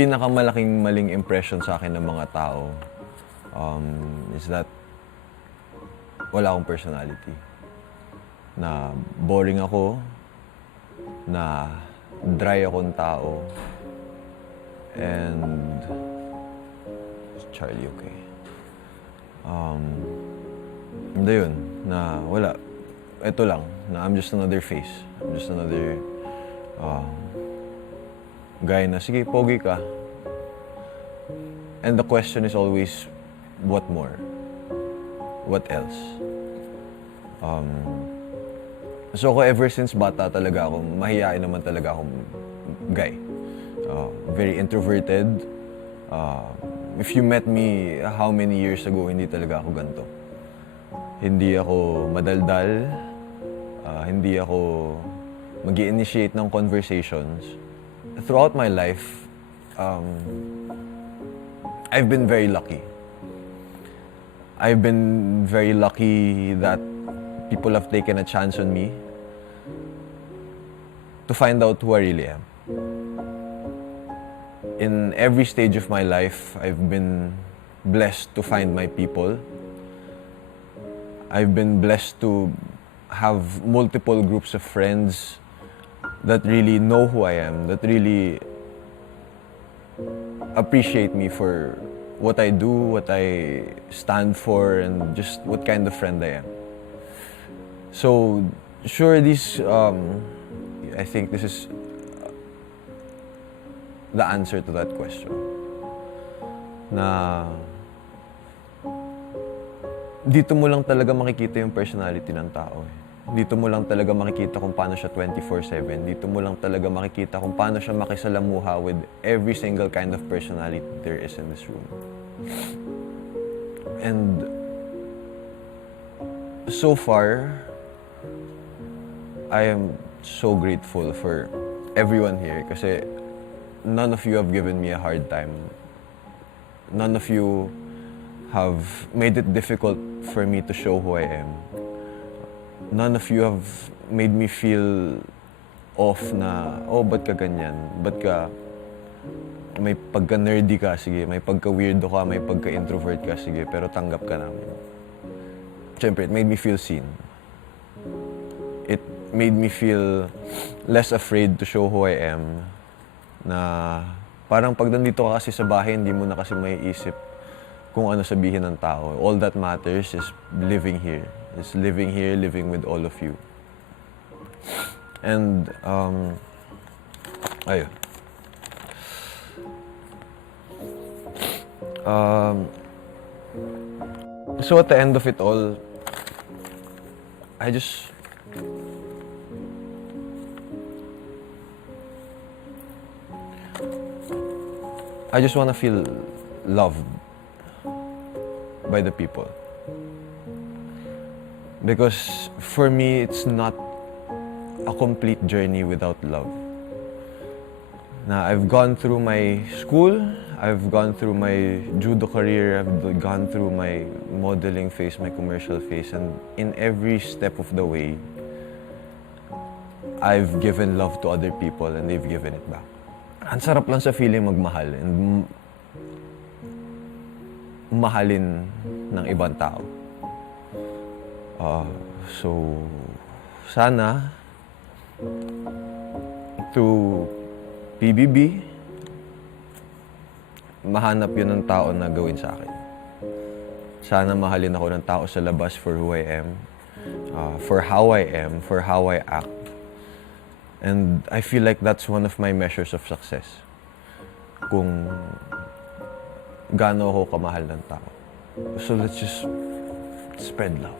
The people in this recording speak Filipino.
pinakamalaking maling impression sa akin ng mga tao is that wala akong personality. Na boring ako, na dry akong tao, and is Charlie okay? Hindi yun, na wala. Ito lang, na I'm just another face. I'm just another guy na, sige, pogi ka. And the question is always, what more? What else? So ako ever since bata talaga ako, mahihain naman talaga akong guy. Very introverted. If you met me how many years ago, hindi talaga ako ganito. Hindi ako madaldal. Hindi ako mag-i-initiate ng conversations. Throughout my life, I've been very lucky. I've been very lucky that people have taken a chance on me to find out who I really am. In every stage of my life, I've been blessed to find my people. I've been blessed to have multiple groups of friends that really know who I am, that really appreciate me for what I do, what I stand for, and just what kind of friend I am. So, sure, I think this is the answer to that question. Na dito mo lang talaga makikita yung personality ng tao. Dito mo lang talaga makikita kung paano siya 24/7. Dito mo lang talaga makikita kung paano siya makisalamuha with every single kind of personality there is in this room. And so far, I am so grateful for everyone here kasi none of you have given me a hard time. None of you have made it difficult for me to show who I am. None of you have made me feel off na, oh, ba't ka ganyan? Ba't ka, may pagka-nerdy ka, sige. May pagka-weirdo ka, may pagka-introvert ka, sige. Pero tanggap ka namin. Siyempre, it made me feel seen. It made me feel less afraid to show who I am. Na parang pag nandito ka kasi sa bahay, hindi mo na kasi maiisip kung ano sabihin ng tao. All that matters is living here. Is living here, living with all of you. And, ayun. So at the end of it all, I just want to feel loved by the people. Because for me, it's not a complete journey without love. Now, I've gone through my school, I've gone through my judo career, I've gone through my modeling phase, my commercial phase, and in every step of the way, I've given love to other people and they've given it back. Ang sarap lang sa feeling magmahal and mahalin ng ibang tao. So, sana through PBB, mahanap yun ng tao na gawin sa akin. Sana mahalin ako ng tao sa labas for who I am, for how I am, for how I act. And I feel like that's one of my measures of success. Kung gaano ako kamahal ng tao. So let's just spread love.